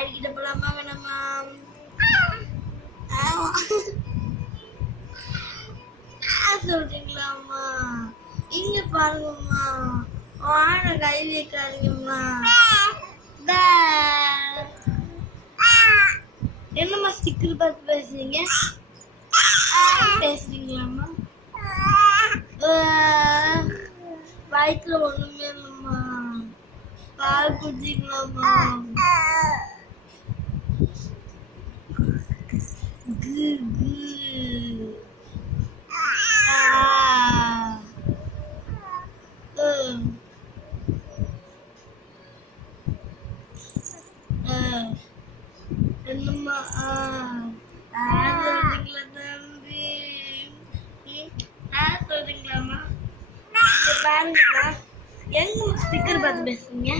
Daddy கிட்ட போலாமா வேணாமா? சொல்றீங்களாம்மா? இங்க பாருங்கம்மா, வாழ கை வைக்காதீங்கம்மா. என்னம்மா ஸ்டிக்கர் பார்த்து பேசுறீங்க? பேசுறீங்களாம்மா? வயிற்றுல ஒண்ணுமே இல்லைம்மா. பால் குடிச்சிங்களாம்மா? என்னம்மா சொல்றீங்களா தம்பி? சொல்றீங்களாம்மா? பாருங்கம்மா, எங்க ஸ்டிக்கர் பார்த்து பேசுறீங்க?